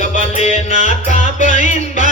jabalena ka bain ba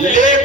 Yeah.